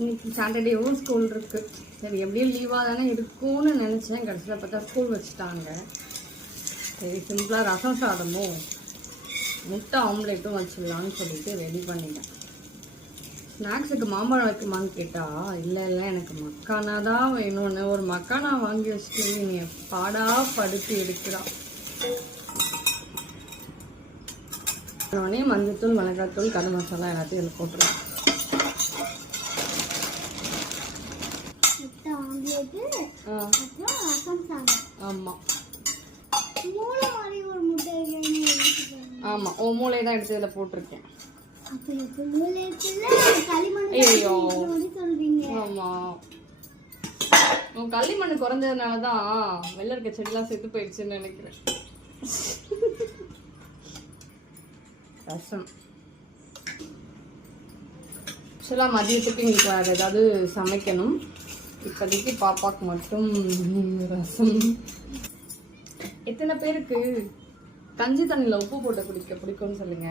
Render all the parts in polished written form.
இன்னைக்கு சாட்டர்டேவும் ஸ்கூல் இருக்குது. சரி எப்படியும் லீவாக தானே இருக்கும்னு நினச்சேன். கடைசியில் பார்த்தா ஸ்கூல் வச்சுட்டாங்க. சரி சிம்பிளாக ரசம் சாதமும் முட்டை ஆம்லேட்டும் வச்சிடலான்னு சொல்லிட்டு ரெடி பண்ணிட்டேன். ஸ்நாக்ஸுக்கு மாம்பழம் வைக்குமான்னு கேட்டால் இல்லை எனக்கு மக்கானா தான் வேணும்னு ஒரு மக்கானா வாங்கி வச்சுட்டு நீ பாடா படுத்து எடுக்கிறான். உடனே மஞ்சத்தூள் மிளகாத்தூள் கரம் மசாலா எல்லாத்தையும் இதில் போட்டுருவேன். ஆமாம் ஆமாம் உன் மூளை தான் எடுத்து இதில் போட்டிருக்கேன். ஐயோ ஆமாம் உன் களிமண் குறைஞ்சதுனால தான் வெள்ளை இருக்க செடிலாம் செத்து போயிடுச்சுன்னு நினைக்கிறேன். ரசம் ஆக்சுவலாக மதியத்துக்கு எங்களுக்கு வேறு ஏதாவது சமைக்கணும். இப்போதைக்கு பாப்பாவுக்கு மட்டும் ரசம். எத்தனை பேருக்கு கஞ்சி தண்ணியில் உப்பு போட்டு குடிக்க பிடிக்கும்னு சொல்லுங்க.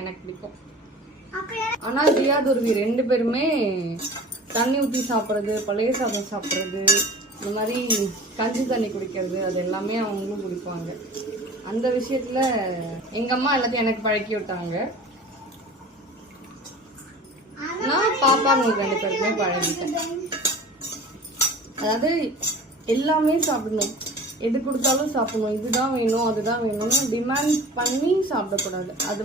எனக்கு பிடிக்கும். ஆனால் ஜியா துருவி 2 பேருமே தண்ணி ஊற்றி சாப்பிட்றது, பழைய சாதம் சாப்பிட்றது, இந்த மாதிரி கஞ்சி தண்ணி குடிக்கிறது அது எல்லாமே அவங்களும் குடிப்பாங்க. அந்த விஷயத்தில் எங்கள் அம்மா எல்லாத்தையும் எனக்கு பழக்கி விட்டாங்க. நான் பாப்பா 2 பேருக்குமே பழகிட்டேன். அதாவது எல்லாமே சாப்பிடணும், எது கொடுத்தாலும் சாப்பிடணும், இதுதான் வேணும் அதுதான் வேணும்னு டிமாண்ட் பண்ணி சாப்பிடக்கூடாது. அது